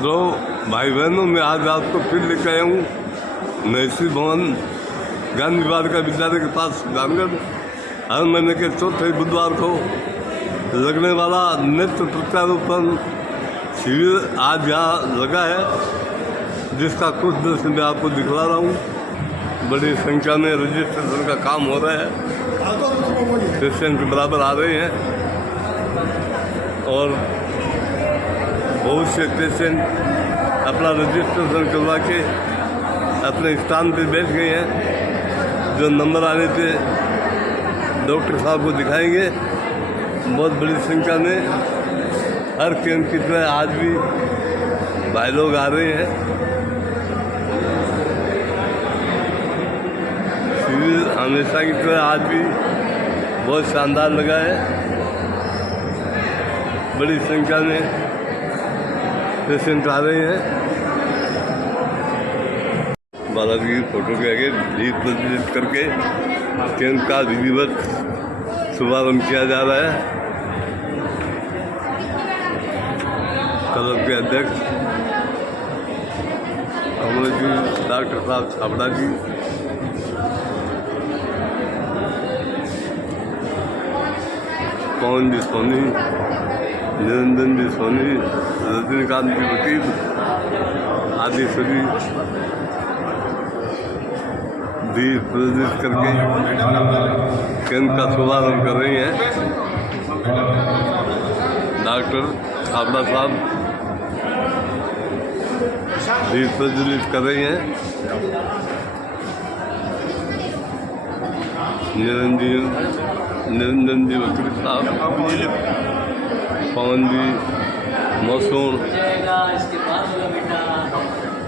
चलो भाई बहनों, मैं आज आपको फिर लेकर आया हूँ नैसी भवन गांधी बालिका विद्यालय के पास रामगढ़। हर महीने के चौथे बुधवार को लगने वाला नेत्र प्रत्यारोपण शिविर आज यहाँ लगा है, जिसका कुछ दृश्य मैं आपको दिखला रहा हूँ। बड़ी संख्या में रजिस्ट्रेशन का काम हो रहा है, पेशेंट के बराबर आ रहे हैं और बहुत से पेशेंट अपना रजिस्ट्रेशन करवा के अपने स्थान पर बैठ गए हैं। जो नंबर आने पे डॉक्टर साहब को दिखाएंगे। बहुत बड़ी संख्या में हर कैंप की तरह आज भी भाई लोग आ रहे हैं। शिविर हमेशा की तरह आज भी बहुत शानदार लगा है। बड़ी संख्या में पेशेंट आ रहे हैं। बालाजी की फोटो के आगे दीप प्रज्वलित करके कैंप का विधिवत शुभारंभ किया जा रहा है। क्लब के अध्यक्ष अमर जी, डॉक्टर साहब छाबड़ा जी, पवन जी सोनी, निरंजन जी सोनी, रजनीकांत जी वकील आदि सभी दीप प्रज्वलित करके कैंप का शुभारंभ कर रही हैं। डॉक्टर छाबड़ा साहब दीप प्रज्वलित कर रही हैं। निरंजन जी वकील साहब, पवन जी मौसूम,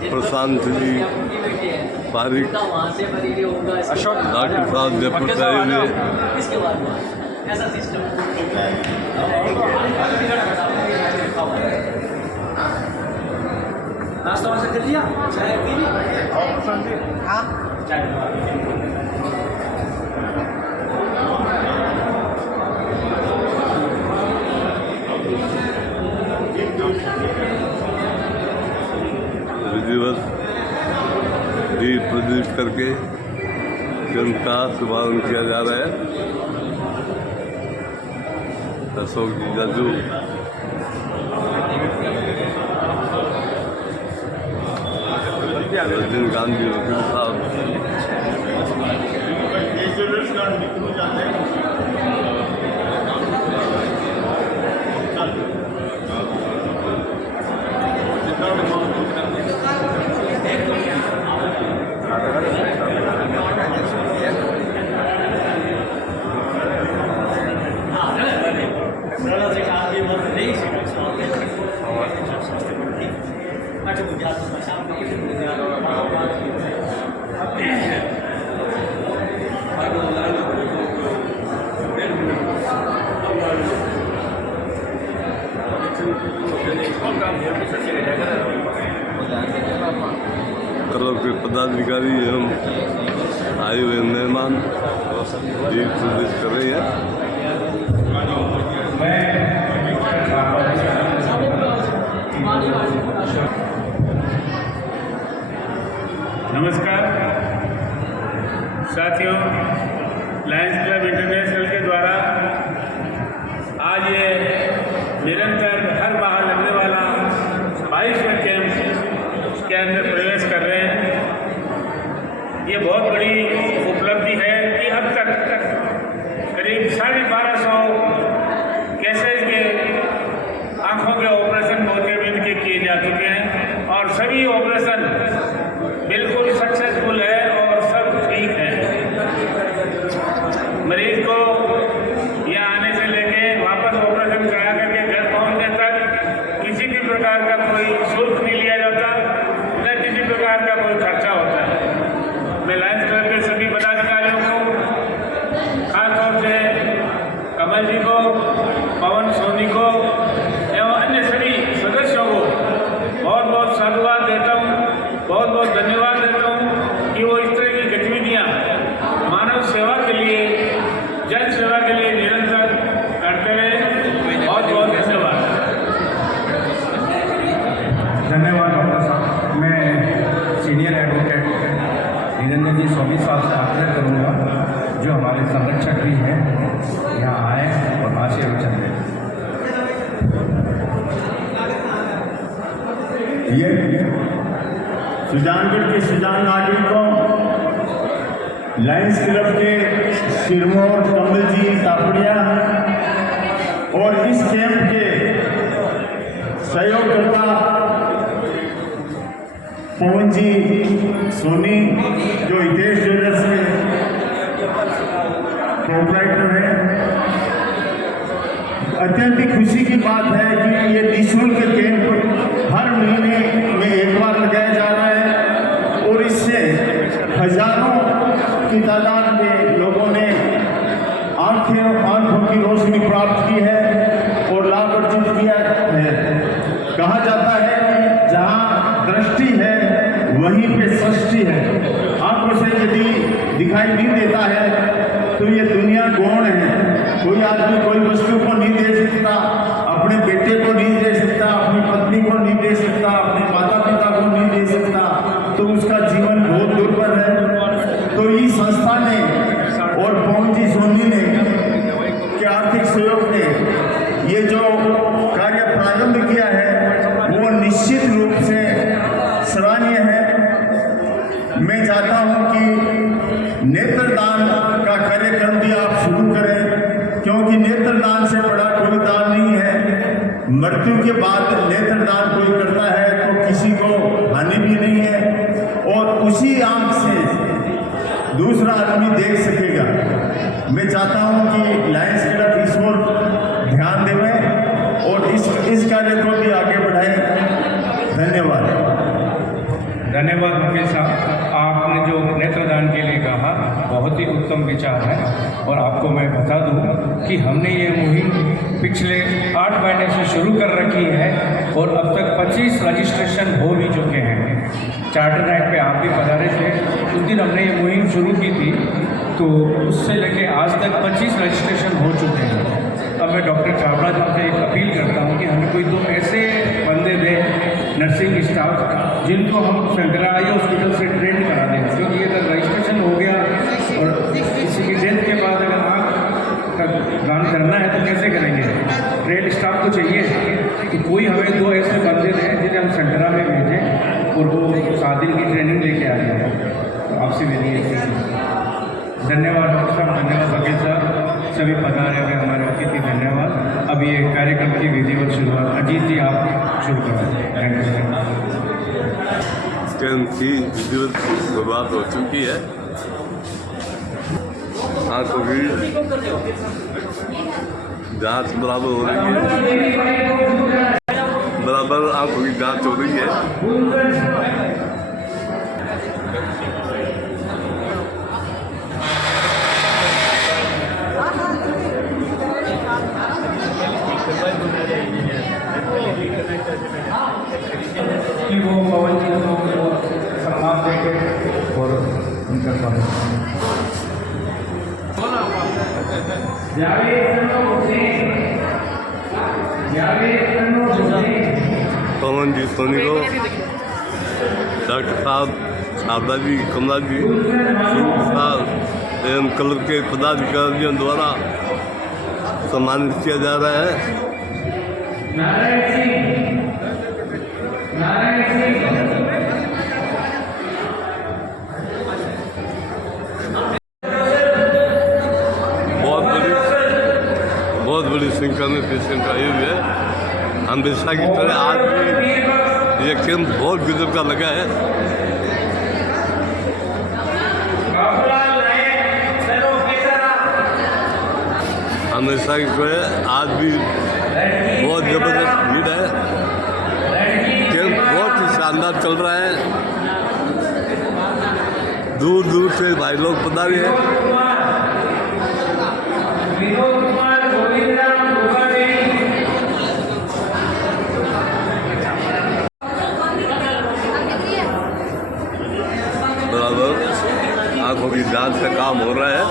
प्रशांत जी पारिक, डॉक्टर साहब जयपुर साहिब नाश्ता वास्ता कर लिया, चाय पी ली? हाँ, चाय। विधिवत दीप प्रज्वलित करके कैंप का शुभारंभ किया जा रहा है। अशोक जी जाजू, रजनीकांत जी वकील साहब, क्लब के पदाधिकारी एवं आए हुए मेहमान दीप प्रज्वलित कर रहे हैं। नमस्कार साथियों, लायंस क्लब इंटरनेशनल के द्वारा आज ये निरंतर हर माह लगने वाला 22वां कैंप के अंदर प्रवेश कर रहे हैं। ये बहुत बड़ी उपलब्धि है कि अब तक करीब 1250 केसेज के आँखों के ऑपरेशन मोतियाबिंद के किए जा चुके हैं और सभी ऑपरेशन बिल्कुल सक्सेसफुल है और सब ठीक है। मरीज को यहाँ आने से लेके वापस ऑपरेशन करा करके घर पहुँचने तक किसी भी प्रकार का कोई शुल्क नहीं लिया जाता, न किसी प्रकार का कोई खर्चा होता है। मैं लायंस क्लब के सभी पदाधिकारियों सभी साहब से आग्रह करूँगा जो हमारे संरक्षक भी हैं यहाँ आए और आशीर्वचन दें। ये सुजानगढ़ के सुजान नागरिकों, लायंस क्लब के सिरमौर कमल जी तापड़िया और इस कैंप के सहयोगकर्ता पवन जी सोनी जो हितेश ज्वेलर्स के प्रोपराइटर हैं। अत्यंत ही खुशी की बात है कि ये निःशुल्क कैंप हर महीने में एक बार लगाया जा रहा है और इससे हजारों की तादाद में लोगों ने आंखों की रोशनी प्राप्त की है और लाभ अर्जित किया है। कहा जाता है कि जहाँ दृष्टि है वहीं पे सृष्टि है। आंखों से यदि दिखाई नहीं देता है तो ये दुनिया गौण है। कोई आदमी कोई वस्तु को नहीं दे सकता, अपने बेटे को नहीं दे सकता, अपनी पत्नी को नहीं दे सकता, अपने माता पिता को नहीं दे सकता, तो उसका जीवन बहुत दुर्बल है। तो इस संस्था ने और पवन जी सोनी ने के आर्थिक सहयोग ने ये जो कार्य प्रारंभ किया है वो निश्चित रूप से सराहनीय है। मैं चाहता हूं कि नेत्रदान का कार्यक्रम भी आप शुरू करें, क्योंकि नेत्रदान से बड़ा कोई दान नहीं है। मृत्यु के बाद नेत्रदान कोई करता है तो किसी को हानि भी नहीं है और उसी आंख से दूसरा आदमी देख सकेगा। मैं चाहता हूं कि लायंस क्लब इस ओर ध्यान देवे और इस कार्य को भी आगे बढ़ाएं। धन्यवाद। धन्यवाद वकील साहब, आपने जो नेत्रदान के लिए कहा बहुत ही उत्तम विचार है। और आपको मैं बता दूं कि हमने ये मुहिम पिछले 8 महीने से शुरू कर रखी है और अब तक 25 रजिस्ट्रेशन हो भी चुके हैं। चार्टर नाइट पे आप भी पधारे थे, उस दिन हमने ये मुहिम शुरू की थी, तो उससे लेके आज तक 25 रजिस्ट्रेशन हो चुके हैं। अब मैं डॉक्टर चावड़ा जी से एक अपील करता हूँ कि हमें कोई 2 ऐसे बंदे दें नर्सिंग स्टाफ जिनको हम शंकराई हॉस्पिटल से ट्रेन करा दें, क्योंकि ये अगर रजिस्ट्रेशन हो गया और किसी की डेथ के बाद अगर आँख का दान करना है तो कैसे करेंगे? ट्रेन स्टाफ तो चाहिए, तो कोई हमें 2 ऐसे बंदे दें जिन्हें हम शंकरा में भेजें और वो 7 दिन की ट्रेनिंग लेके आ जाए। तो आपसे मेरी एक धन्यवाद डॉक्टर साहब, धन्यवाद वकील साहब, सभी पधारे हुए हमारे अतिथि धन्यवाद। अब ये कार्यक्रम की विधिवत शुरुआत अजीत जी आप शुरू करें। Thank you. कैंप की विधिवत शुरुआत हो चुकी है। आंखों की जांच बराबर हो रही है, बराबर आंखों की जांच हो रही है। कि वो पवन जी को सम्मान देंगे और उनका स्वागत। पवन जी सोनी को डॉक्टर साहब, शारदा जी, कमला जी, साहब एवं क्लब के पदाधिकारियों द्वारा सम्मानित किया जा रहा है। बहुत बड़ी संख्या में पेशेंट आए हुए हैं। हमेशा की तरह आज भी ये कैंप बहुत गजब का लगा है। हमेशा की तरह आज भी बहुत जबरदस्त भीड़ है। कैंप बहुत ही शानदार चल रहा है। दूर दूर से भाई लोग पधारे हैं। बराबर आंखों की जांच का काम हो रहा है।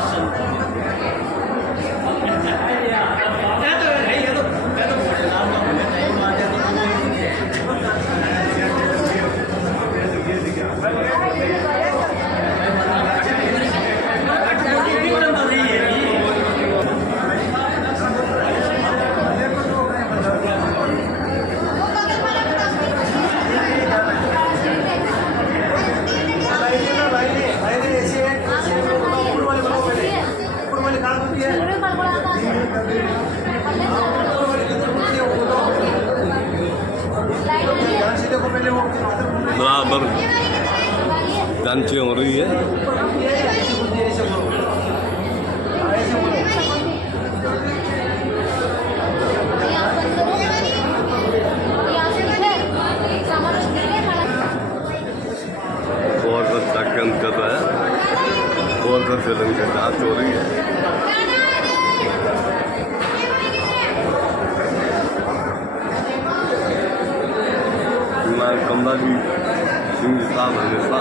पर जांचें हो रही है। बहुत अच्छा कैंप कर रहा है, बहुत अच्छे ढंग से जाँच हो रही है। कमला जी सिंह साहब हमेशा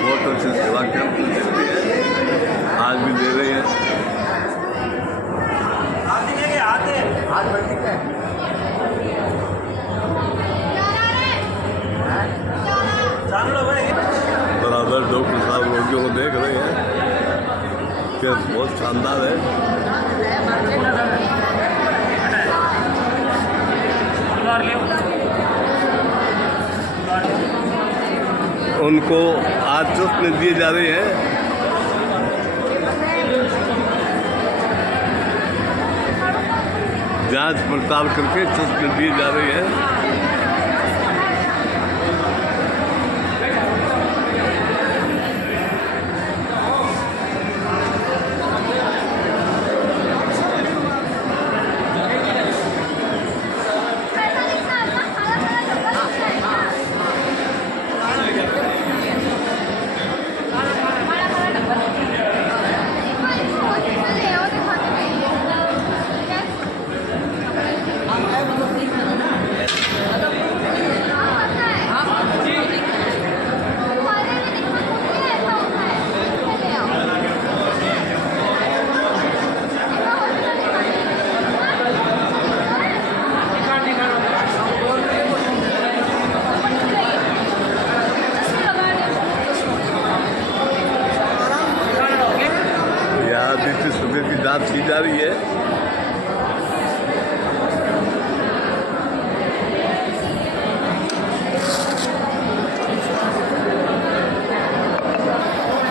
बहुत अच्छी सेवा करते हैं, आज भी दे रहे हैं। बराबर डॉक्टर साहब रोगियों को देख रहे हैं कि बहुत शानदार है। उनको आज चुस्त दिए जा रहे हैं। जांच पड़ताल करके चुस्त दिए जा रहे हैं। सुबह की जांच की जा रही है।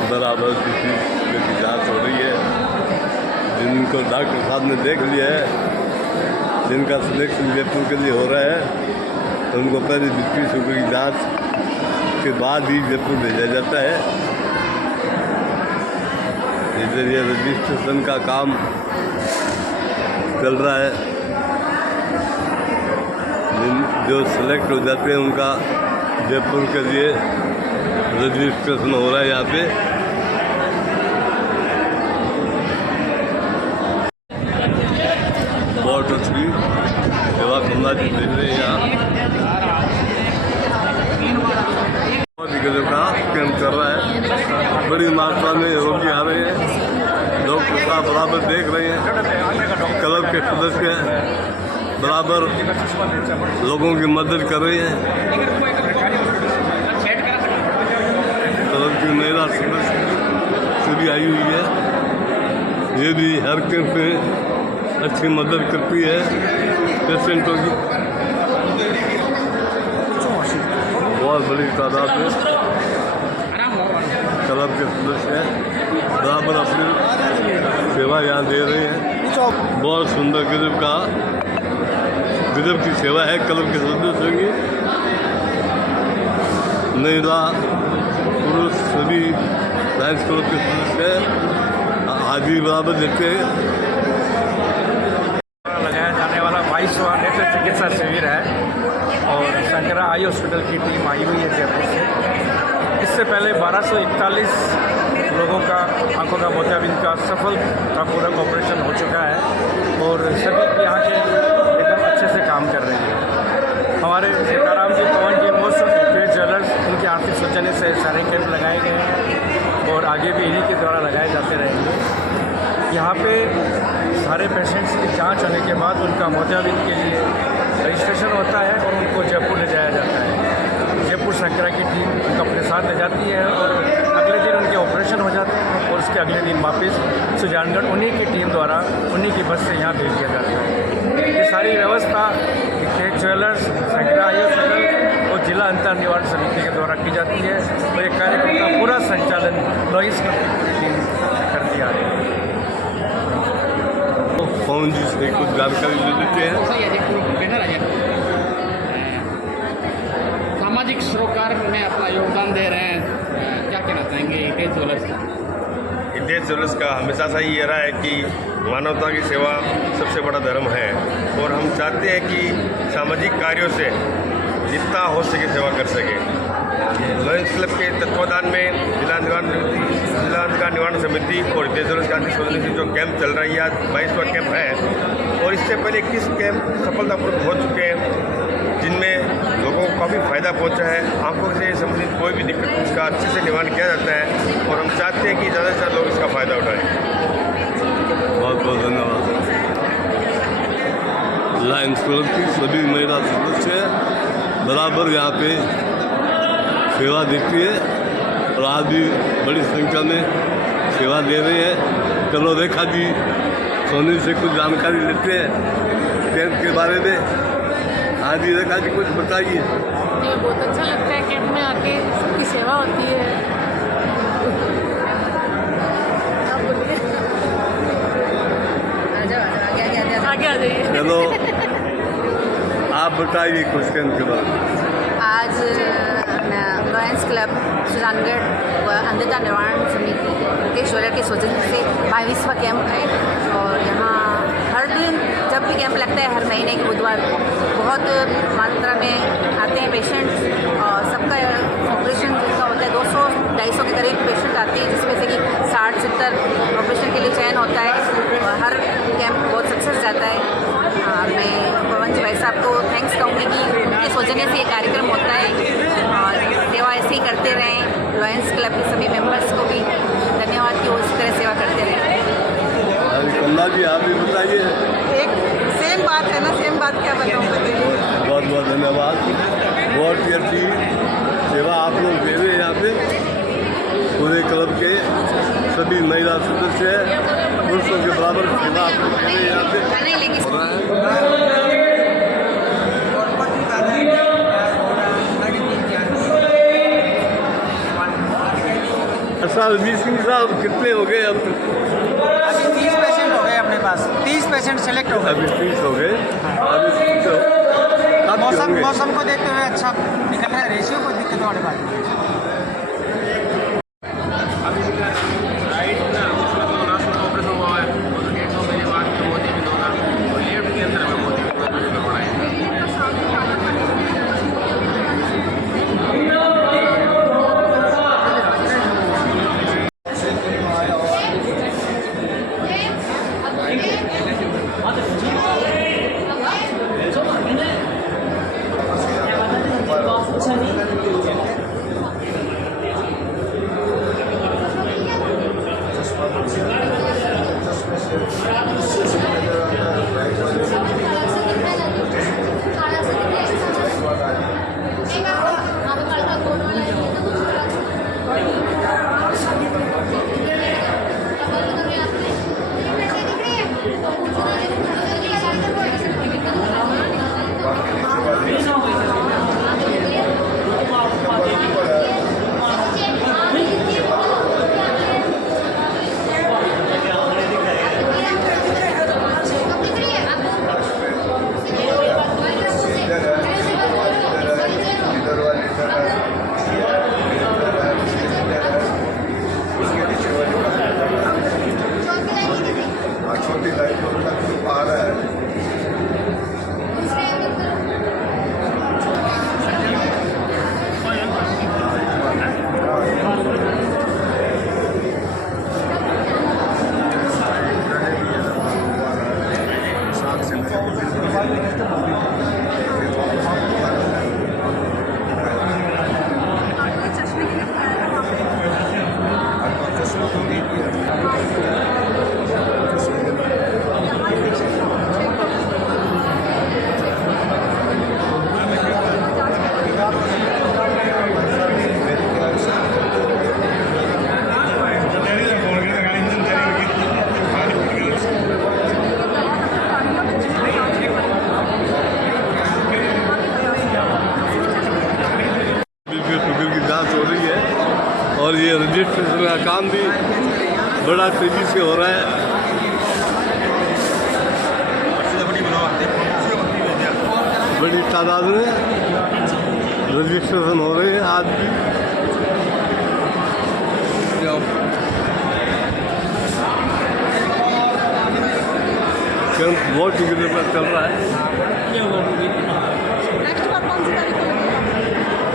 बराबर की जांच हो रही है। जिनको डॉक्टर साहब ने देख लिया है, जिनका सिलेक्शन जयपुर के लिए हो रहा है, उनको पहले बीपी शुगर की जांच के बाद ही जयपुर भेजा जाता है। इधर ये रजिस्ट्रेशन का काम चल रहा है। जो सिलेक्ट हो जाते हैं उनका जयपुर के लिए रजिस्ट्रेशन हो रहा है यहाँ पे। बहुत अच्छी सेवा कमला जी दे रहे हैं यहाँ। बहुत ही गजब का कैंप कर रहा है। बड़ी मात्रा में रोगी आ रहे हैं, डॉक्टर साहब बराबर देख रहे हैं। क्लब के सदस्य बराबर लोगों की मदद कर रहे हैं। क्लब की महिला सदस्य भी आई हुई है, ये भी हर कैंप में अच्छी मदद करती है पेशेंटों की। बहुत बड़ी तादाद में क्लब के सदस्य बराबर अपनी सेवा यहाँ दे रहे हैं। बहुत सुंदर गजब की सेवा है क्लब के सदस्यों की। महिला पुरुष सभी साइंस क्लब के सदस्य हाजिरी बराबर देते हैं। लगाया जाने वाला 22वां नेत्र चिकित्सा शिविर है और शंकरा आई हॉस्पिटल की टीम आई हुई है जयपुर से। इससे पहले 1241 लोगों का आंखों का मोतियाबिंद का सफलतापूर्वक ऑपरेशन हो चुका है और सभी यहाँ के एकदम अच्छे से काम कर रहे हैं। हमारे सीताराम जी, पवन जी, मोस्ट ग्रेट ज्वेलर्स, उनके आर्थिक सौजन्य से सारे कैंप लगाए गए हैं और आगे भी इन्हीं के द्वारा लगाए जाते रहेंगे। यहाँ पे सारे पेशेंट्स की जांच होने के बाद उनका मोतियाबिंद के लिए रजिस्ट्रेशन होता है और उनको जयपुर ले जाया जाता है। जयपुर शंकरा की टीम उनको अपने साथ ले जाती है और अगले दिन उनके ऑपरेशन हो जाते हैं और उसके अगले दिन वापस सुजानगढ़ उन्हीं की टीम द्वारा उन्हीं की बस से यहाँ भेज दिया जाता है। ये सारी व्यवस्था great jewellers, Shankara eye hospital और जिला अंतर निवारण समिति के द्वारा की जाती है और ये कार्यक्रम का पूरा संचालन लॉइस टीम करती आ रही है। पवन जी से कुछ जानकारी ले लेते हैं। सामाजिक सामाजिक सरोकार में अपना योगदान दे रहे हैं, क्या कहना चाहेंगे हितेश ज्वेलर्स का? हितेश ज्वेलर्स का हमेशा से ये रहा है कि मानवता की सेवा सबसे बड़ा धर्म है और हम चाहते हैं कि सामाजिक कार्यों से जितना हो सके सेवा कर सके। लॉयंस क्लब के तत्वाधान में जिला अंधकार निवारण समिति और हितेश ज्वेलर्स गांधी सोचने से जो कैंप चल रहा है, आज 22वां कैंप है और इससे पहले 21 कैंप सफलतापूर्वक हो चुके हैं, जिनमें लोगों को काफ़ी फ़ायदा पहुंचा है। आंखों से संबंधित कोई भी दिक्कत उसका अच्छे से निवारण किया जाता है और हम चाहते हैं कि ज़्यादा से ज़्यादा लोग इसका फ़ायदा उठाएं। बहुत बहुत धन्यवाद। लायंस क्लब की सभी महिला सदस्य बराबर यहाँ पे सेवा देती है और आज भी बड़ी संख्या में सेवा दे रही है। चलो रेखा जी सोनी से कुछ जानकारी लेते हैं कैंप के बारे में। हाँ जी रेखा जी, कुछ बताइए। मुझे बहुत अच्छा लगता है कैंप में आके, सबकी सेवा होती है। आप बोलिए। आगे आ जाइए। चलो आप बताइए कुछ कैंप के बारे में। आज लॉयंस क्लब सुजानगढ़ व अंधता निवारण समिति के ज्वेलर के सौजन्य से 22वां कैंप है और यहाँ हर दिन जब भी कैंप लगता है, हर महीने के बुधवार को बहुत मात्रा में आते हैं पेशेंट्स और सबका ऑपरेशन जिसका होता है 200-250 के करीब पेशेंट आते हैं, जिसमें से कि 60-70 ऑपरेशन के लिए चयन होता है और हर कैंप बहुत सक्सेस जाता है। मैं पवन जी भाई साहब को थैंक्स कहूँगी कि उनके सौजन्य से ये कार्यक्रम होता है और सेवा ऐसे ही करते रहें। लॉयंस क्लब के सभी मेंबर्स को भी धन्यवाद कि वो इस तरह सेवा करते रहें। कमला जी आप भी बताइए। एक सेम बात है ना, सेम बात क्या बताऊँ? बहुत बहुत धन्यवाद। बहुत ही अच्छी सेवा आप लोग दे रहे हैं यहाँ पे। पूरे क्लब के सभी महिला सदस्य पुरुषों के बराबर सेवा आप लोग दे रहे हैं यहाँ पे। अच्छा रणजीत सिंह साहब, कितने हो गए अब? अभी 30 पेशेंट हो गए अपने पास, 30 पेशेंट सेलेक्ट हो गए। अभी 30 हो गए। अभी मौसम को देखते हुए अच्छा निकल रहा है, रेशियो कोई दिक्कत वाली बात नहीं है। और ये रजिस्ट्रेशन का काम भी बड़ा तेज़ी से हो रहा है। बड़ी तादाद में रजिस्ट्रेशन हो रही है आज भी। कैंप बहुत जगह पर चल रहा है। नेक्स्ट बार कौन सी तारीख को लगेगा?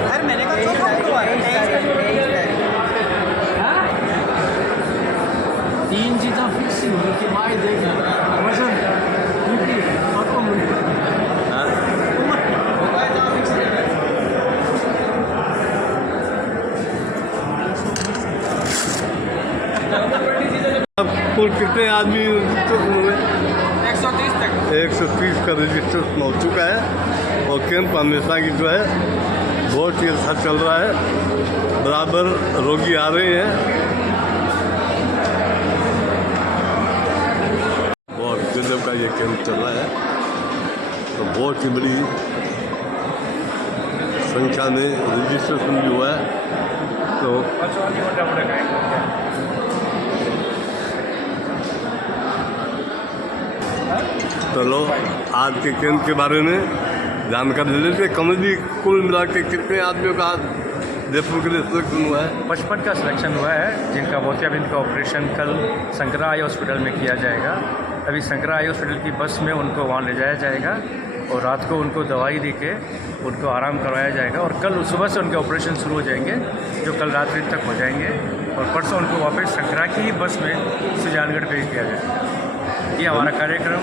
हर महीने का चौथा बुधवार है, 23 है। 3 चीज़ें फिक्स हुई कि भाई देखना अब कुल कितने आदमी रजिस्ट्रेशन हुए? 130 तक। 130 का रजिस्ट्रेशन हो चुका है और कैंप हमेशा की जो है बहुत ही अच्छा चल रहा है। बराबर रोगी आ रहे हैं। बहुत गजब का ये कैंप चल रहा है, तो बहुत ही बड़ी संख्या में रजिस्ट्रेशन भी हुआ है। तो चलो आज के कैंप के बारे में जानकारी दे देते। कमल जी, कुल मिला के कितने आदमियों का आज जयपुर के लिए सिलेक्शन हुआ है? 55 का सिलेक्शन हुआ है, जिनका मोतियाबिंद का ऑपरेशन कल शंकरा आई हॉस्पिटल में किया जाएगा। अभी शंकरा आई हॉस्पिटल की बस में उनको वहाँ ले जाया जाएगा और रात को उनको दवाई दे के उनको आराम करवाया जाएगा और कल सुबह से उनके ऑपरेशन शुरू हो जाएंगे, जो कल रात्रि तक हो जाएंगे और परसों उनको वापस शंकरा की ही बस में सुजानगढ़ भेज दिया जाएगा। ये हमारा कार्यक्रम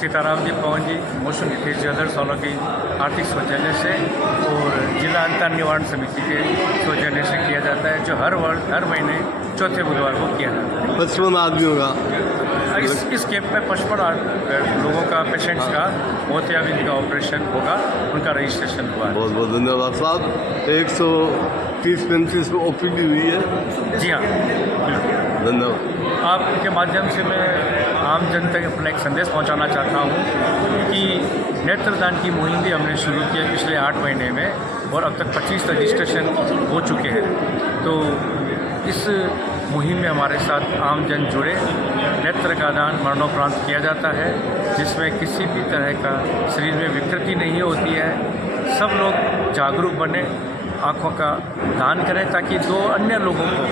सीताराम जी, पवन जी, मोशन हितेश जी अदर सोनों की आर्थिक सौजन्य से और जिला अंतर निवारण समिति के सौजन्य से किया जाता है, जो हर महीने चौथे बुधवार को किया जाता है। 55 आदमियों का इस कैंप में 55 लोगों का, पेशेंट्स का मोतियाबिंद का ऑपरेशन होगा, उनका रजिस्ट्रेशन हुआ है। बहुत बहुत धन्यवाद साहब। 130-135 में OPD हुई है। जी हाँ, बिल्कुल। धन्यवाद। आपके माध्यम से मैं आम जनता को अपना एक संदेश पहुंचाना चाहता हूं कि नेत्रदान की मुहिम भी हमने शुरू की है पिछले 8 महीने में और अब तक 25 रजिस्ट्रेशन हो चुके हैं। तो इस मुहिम में हमारे साथ आम जन जुड़े। नेत्र का दान मरणोपरांत किया जाता है, जिसमें किसी भी तरह का शरीर में विकृति नहीं होती है। सब लोग जागरूक बने, आँखों का दान करें ताकि 2 अन्य लोगों को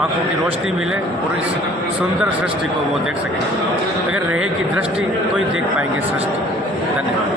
आँखों की रोशनी मिले और इस सुंदर सृष्टि को वो देख सकें। अगर रहेगी दृष्टि तो ही देख पाएंगे सृष्टि। धन्यवाद।